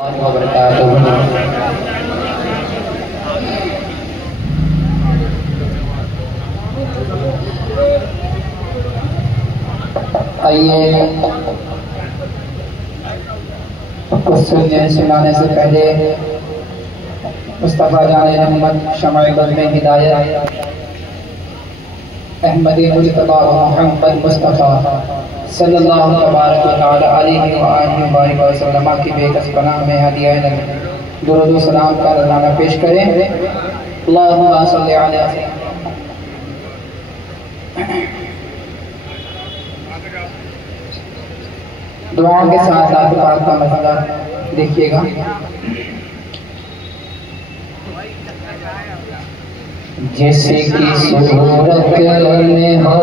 आइए कुछ सुनाने से पहले मुस्तफ़ा जान रहमत शमाए बज़्म हिदायत अहमदी मुज्तबा मोहम्मद मुस्तफ़ा सल्लल्लाहु तबारक व तआला अलैहि व आलिहि व सल्लम की बेकस पनाह में हदिया दुरूद व सलाम का नज़राना पेश करें। अल्लाहुम्मा सल्लि अला दुआओं के साथ साथ बात का मसला देखिएगा। जैसे कि सूरत में हो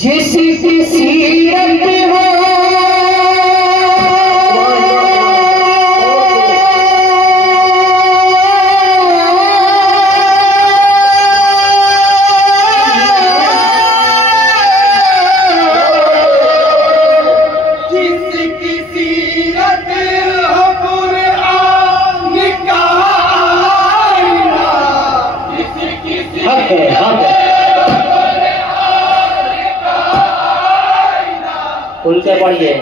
जिसकी सीरत हो उनसे पढ़िए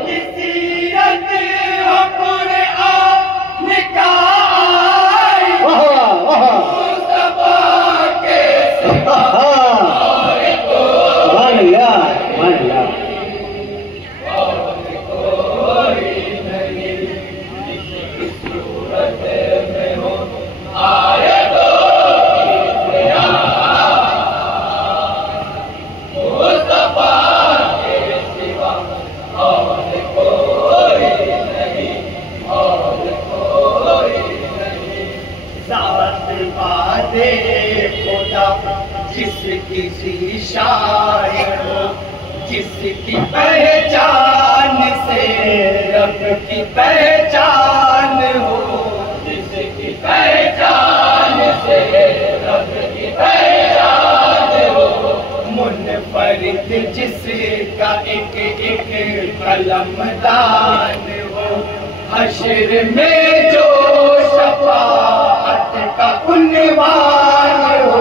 जिसकी शायर हो, जिसकी पहचान से रब की पहचान हो, जिसकी पहचान से रब की पहचान हो, मुनफरिद जिसका एक एक कलमदान हो, हश्र में जो शफाअत का उन्वान हो,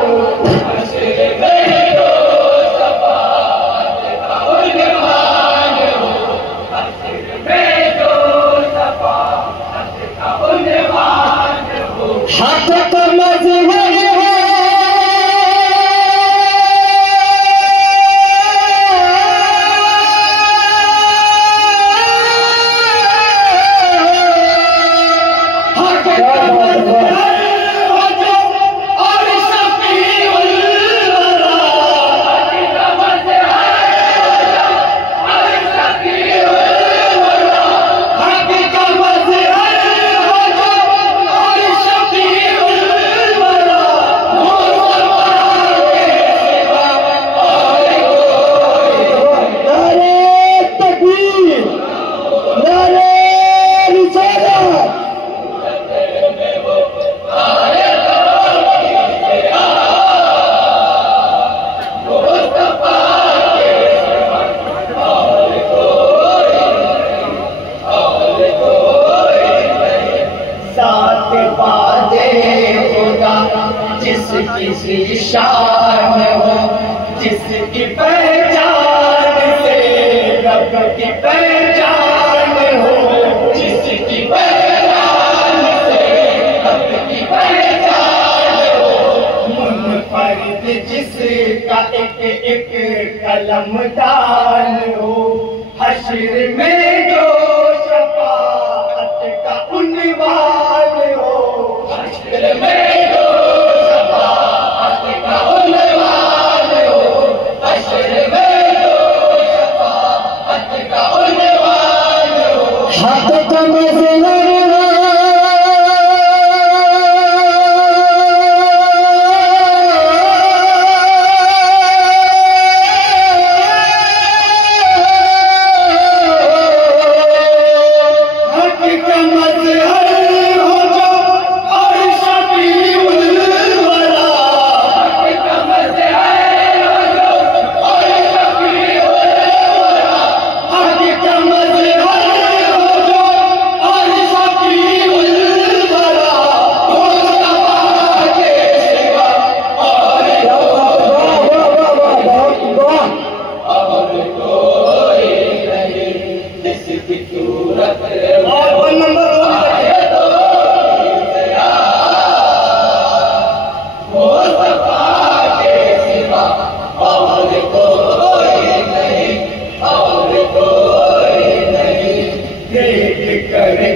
बादे खुदा जिसकी शान हो, जिसकी पहचान से रब की पहचान हो, जिसकी पहचान से रब की पहचान हो, मुनफरिद जिसका एक एक कलमदान हो, हश्र में जो शफाअत का उन्वान हो, हश्र में जो शफाअत का उन्वान हो, हश्र में जो शफाअत का उन्वान हो, हक का मसला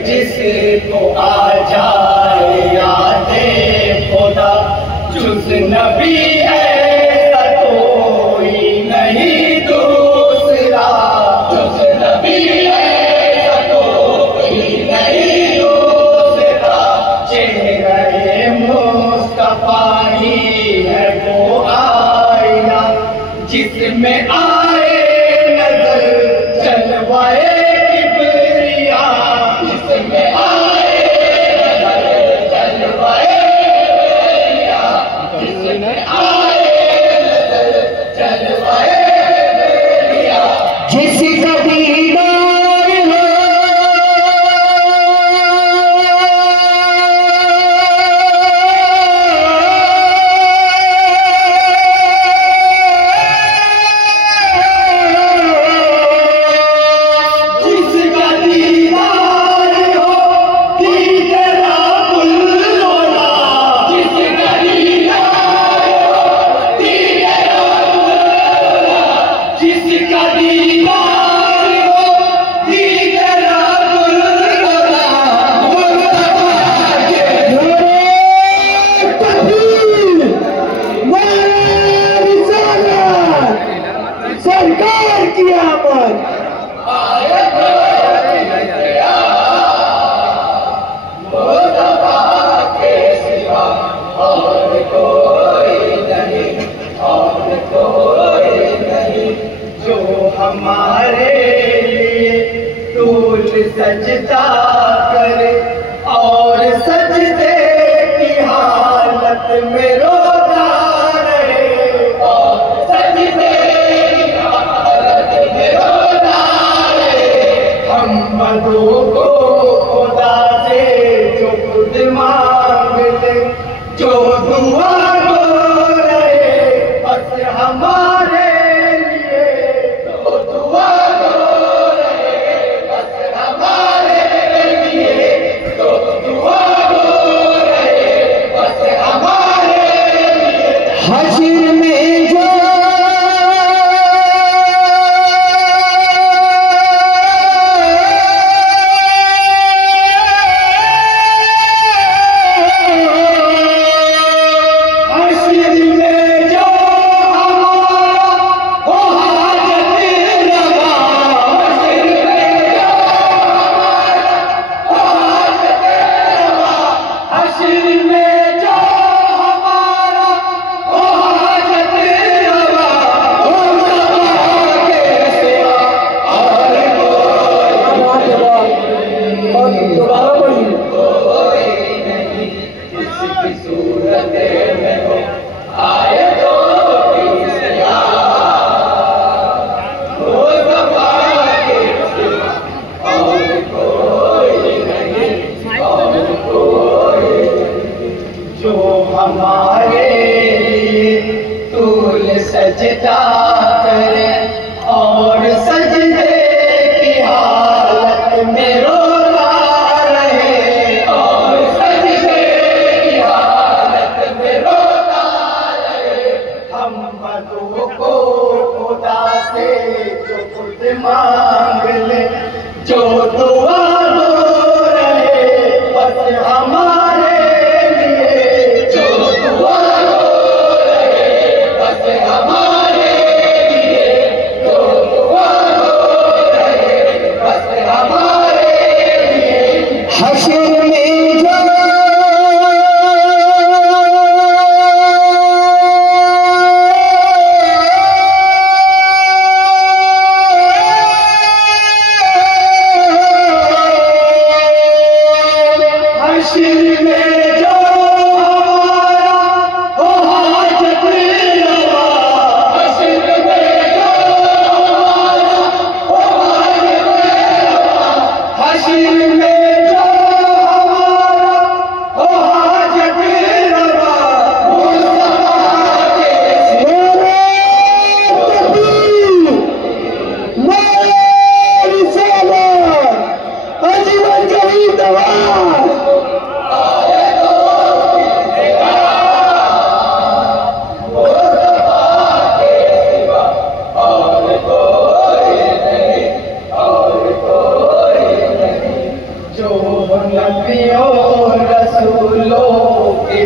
जिसको आ जाए यादे खुदा, जुज़ नबी ऐसा कोई नहीं दूसरा, जुज़ नबी ऐसा कोई नहीं दूसरा, चेहरे मुस्तफा ही है वो आईना, जिसमें आए नजर जलवाए किबरिया, जिसमें आए नजर जलवाए किबरिया, जिसमें आए नजर जलवाए किबरिया, जिसका दीदार हो सरकार की आमद, मुस्तफा के सिवा और कोई नहीं, और कोई नहीं, जो हमारे लिए टूल सजदा करे और सजदे की हालत में रोता रहे, और सजदे की हालत में रोता रहे, हम मदों को खुदा से जो खुद मांग ले, जो दुआ को रहे बस हमारे लिए, जो दुआ को रहे बस हमारे लिए, जो दुआ को रहे बस हमारे लिए, हश्र में जो जो हमारे लिए तूल सजदा करे और सजदे की हालत में रोता रहे, और सजदे की हालत में रोता रहे। हम बदों को खुदा से जो खुद मांग ले, जो दुआ दो रहे बस हमारे लिए, जो दुआ दो रहे बस हमारे लिए, जो दुआ दो रहे बस हमारे लिए। हश्र में जो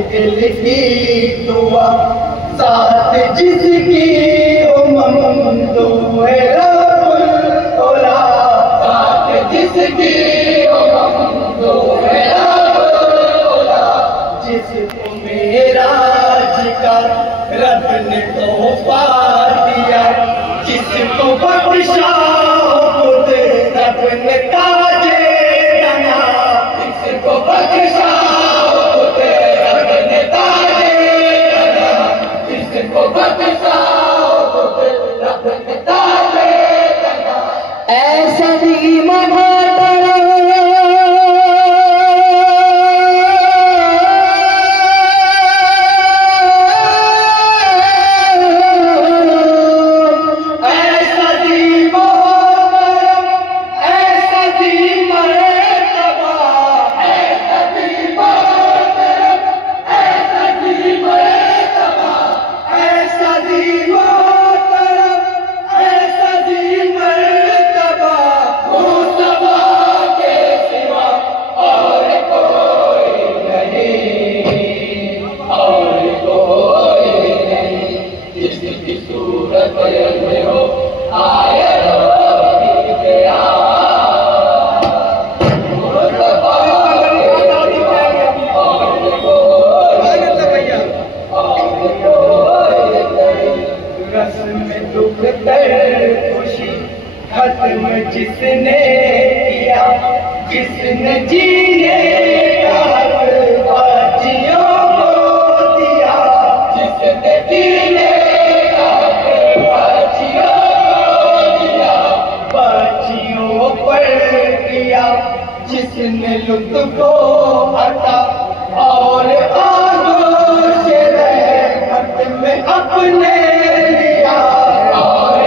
दिल की दुआ साथ जिसकी उमंदो है रब्बुल औला, साथ जिसकी उमंदो है रब्बुल औला। जिसको मेराज का रब ने तोहफा दिया, जिसको बख्शा खुद रब ने ताजे दना, जिसको बख्शा ऐसा भी मना खत्म जिसने किया, जिसने जीने का हक बाजियों को दिया, जिसने जीने का हक बाजियों को दिया, बाजियों पर किया जिसने लुत्फ को अता, और आगोश रहमत में अपने लिया, और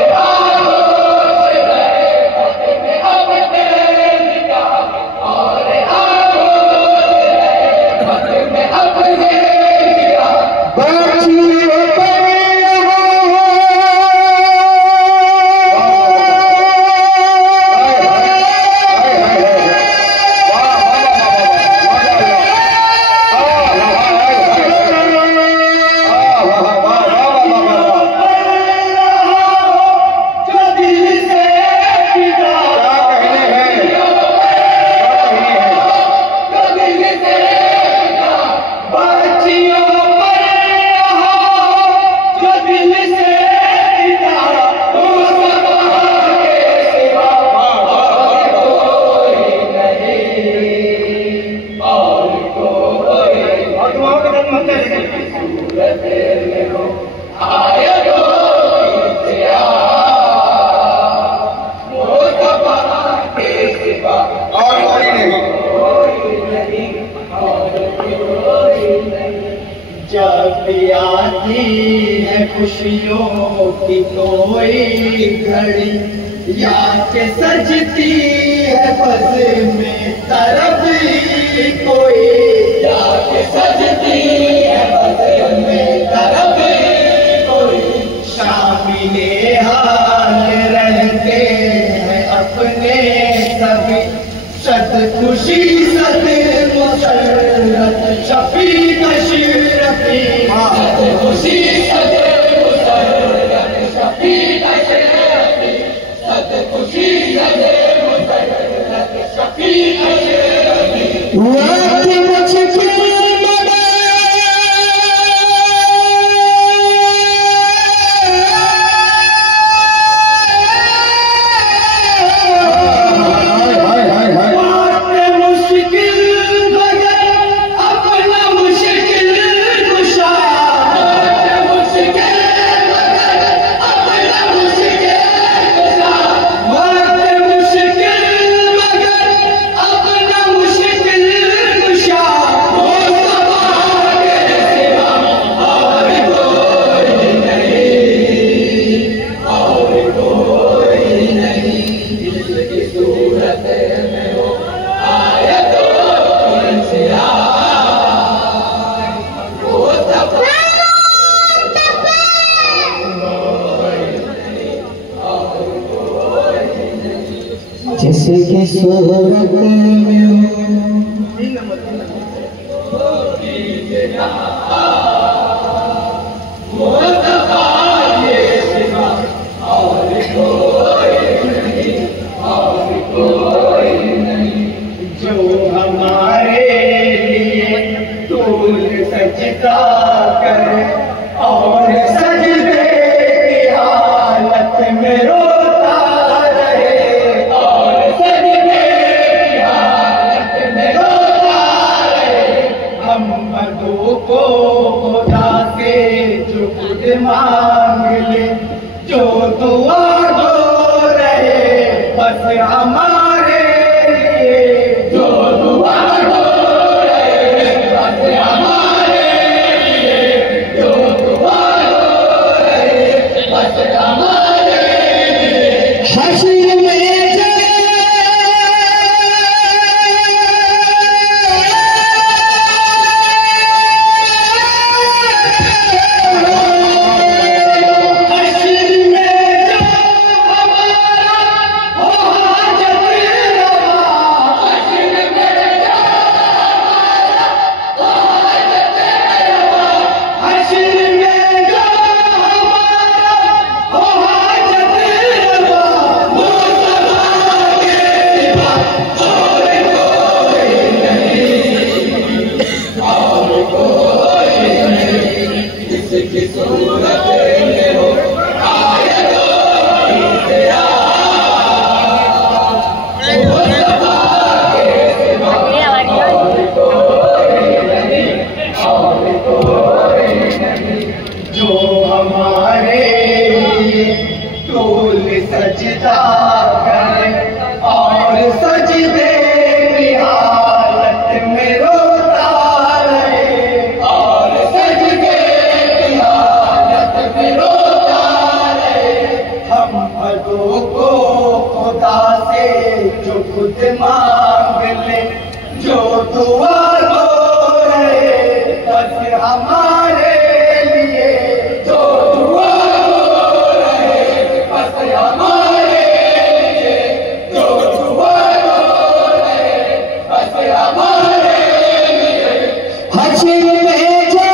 जब भी आती है खुशियों की कोई घड़ी या के सजती है बस में तरफ कोई या के सजती है बस में तरफ कोई शामिले हाल रहते हैं अपने सभी सद खुशी सद मुसरत शफी कशरफी सद खुशी सद मुसरत शफी कशरफी सद खुशी सद मुसरत शफी कशरफी वक्त मुझको जिसकी सूरत में जो हमारे लिए तूल सजदा करे और सजदे की हालत में रोता रहे और सजदे की हालत में रोता रहे हम मदों को खुदा से जो खुद मांग ले जो दुआ दो रहे बस हमारे लिए जो दुआ दो रहे बस हमारे लिए जो दुआ दो रहे बस हमारे लिए हश्र में सजदा करे और सजदे की हालत में रोता रहे और सजदे की हालत में रोता रहे हम मदों को खुदा से जो खुद मांग ले जो दुआ दो रहे बस हमारे लिए जो दुआ दो रहे बस हमारे लिए जो दुआ दो रहे बस हमारे लिए हश्र में जा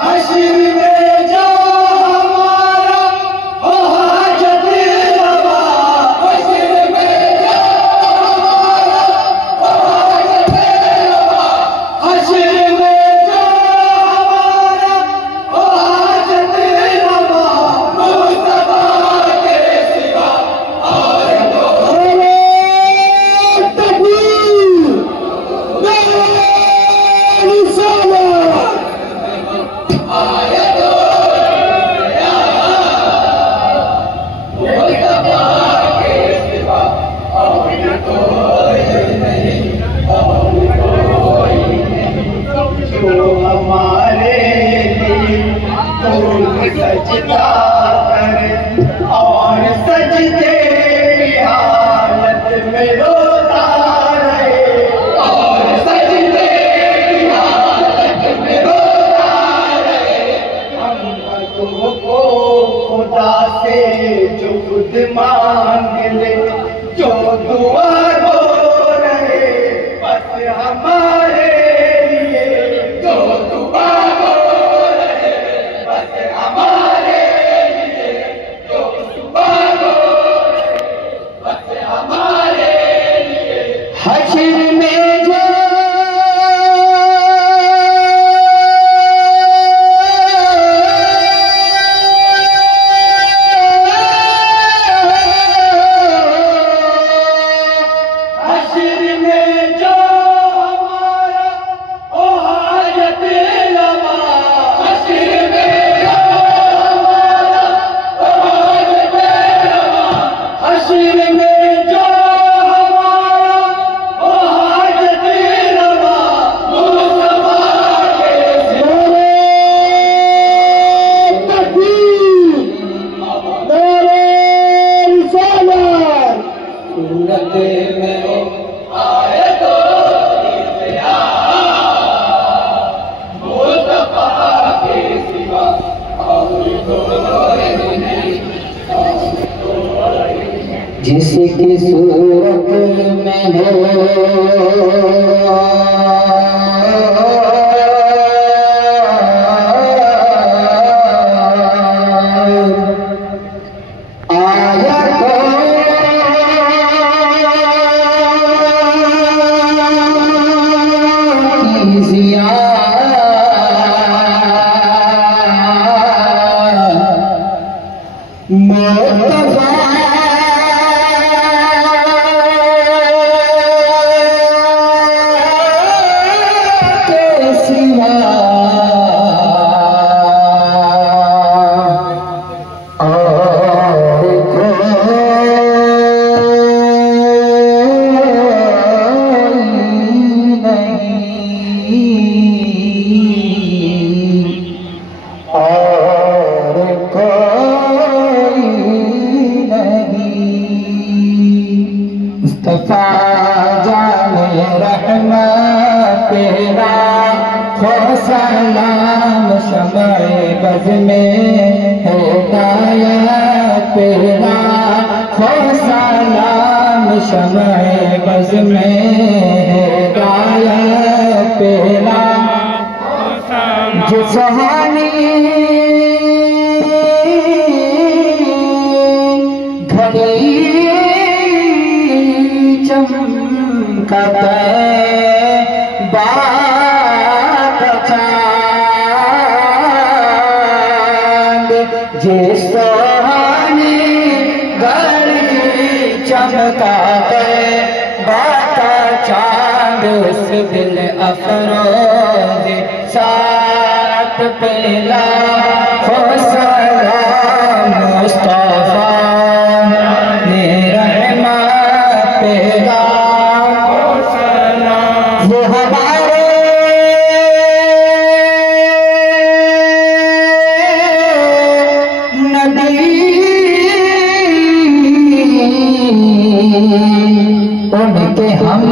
हश्र में जा हमारा खुदा से जो खुद मांग ले, जो दुआ हो रहे बस हमारे लिए, जो दुआ हो रहे बस हमारे लिए, जो दुआ हो रहे बस हमारे लिए। हश्र में जो जिसकी सूरत में हो आया की जिया सलाम शमए बज़ में हिदायत पेरा, खो सलाम शमए बज़ में हिदायत पेरा, जो सुहानी घड़ी चमकता जिस सुहानी घड़ी चमका है बाता चांद, उस दिल अफरोज साथ पेला, खो सलाम मुस्तफा ने रहमत पेला, वो हमारे उनके हम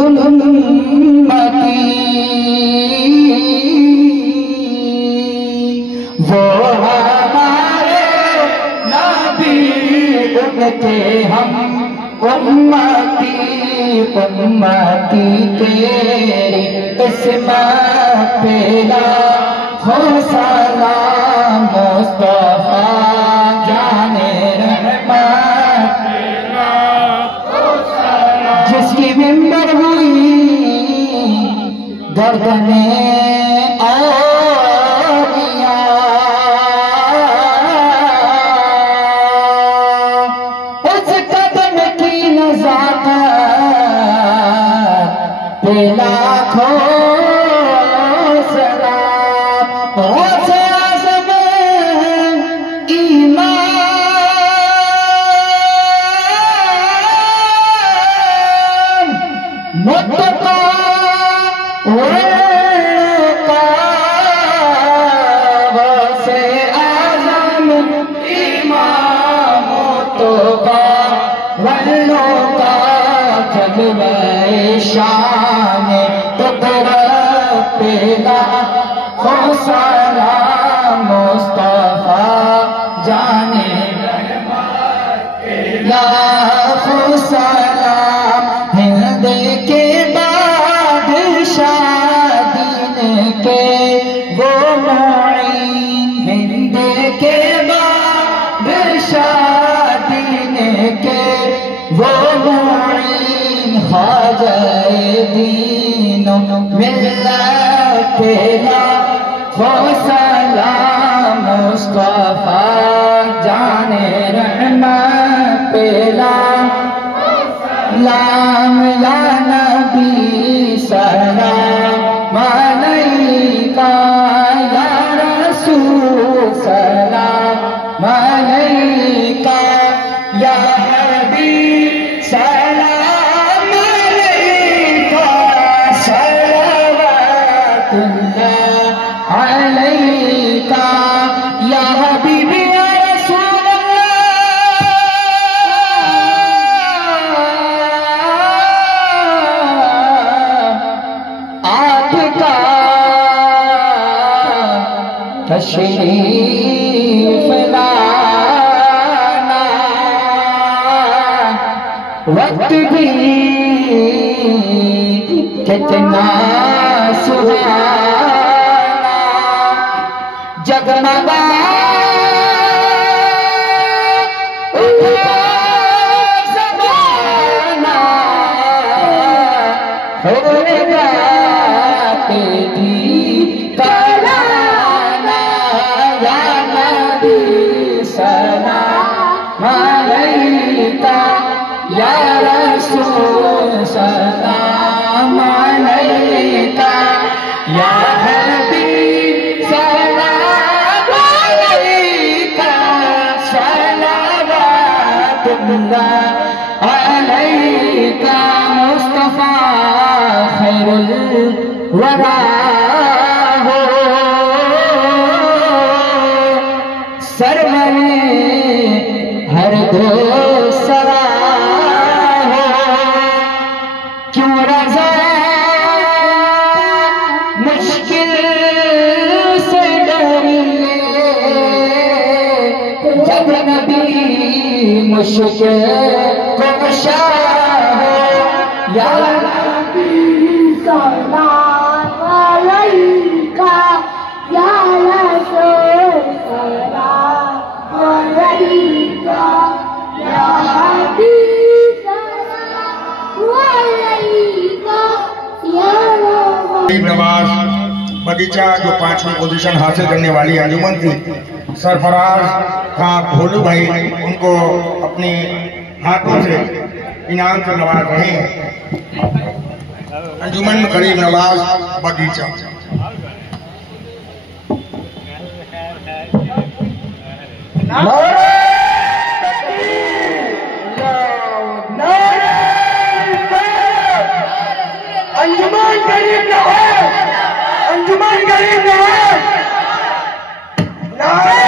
उम्मती, वो हमारे नबी, उनके हम उम्मती, उम्मती तेरी किस्मत पेला, हो सलाम मुस्तफा जाने रहमत, जिसकी मिंबर हुई गर्दने औलिया, उस कदम की नज़ाकत पे लाखों सलाम, गौसे आज़म ईमान मुत्तक़ा गौसे आज़म ईमान मुत्तक़ा वल्लों का जलवा शान कुदरत पेला, खो सलाम मुस्तफा जाने लाखों सलाम हिंद के बादशाह दीन के वो मुईन हिंद के बादशाह दीन के वो मुईन ख्वाजा दीनो मिल्लत लाखों सलाम मुस्तफा जाने रहमत पेला लाम या नबी सलाम अलैका या रसूल सलाम अलैका या हबीब सलाम अलैका सलवातुल्लाह अलैका या हबीबी या रसूल अल्लाह आपका तशरीफ लाना वक्त भी कितना सुहाना जगमगा उठा ज़माना हो गाते थी तराना या नबी सलाम अलैका या रसूल सलाम अलैका या हबीब सलाम अलैका सलवातुल्लाह अलैका मुस्तफा खैरुल वरा हो सरवरे हर दो सरा हो क्यों रज़ा मुश्किल से डरिए जब नबी मुश्किल को कशा हो या नबी सलाम अलैका या रसूल सलाम अलैका या हबीब सलाम अलैका या गरीब नवाज बगीचा जो 5वीं पोजीशन हासिल करने वाली अंजुमन थी सरफराज खां भोलू भाई उनको अपने हाथों से इनाम से नवाज रहे हैं। अंजुमन गरीब नवाज बगीचा। अंजुमन गरीब नवाज, अंजुमन गरीब नवाज, नारे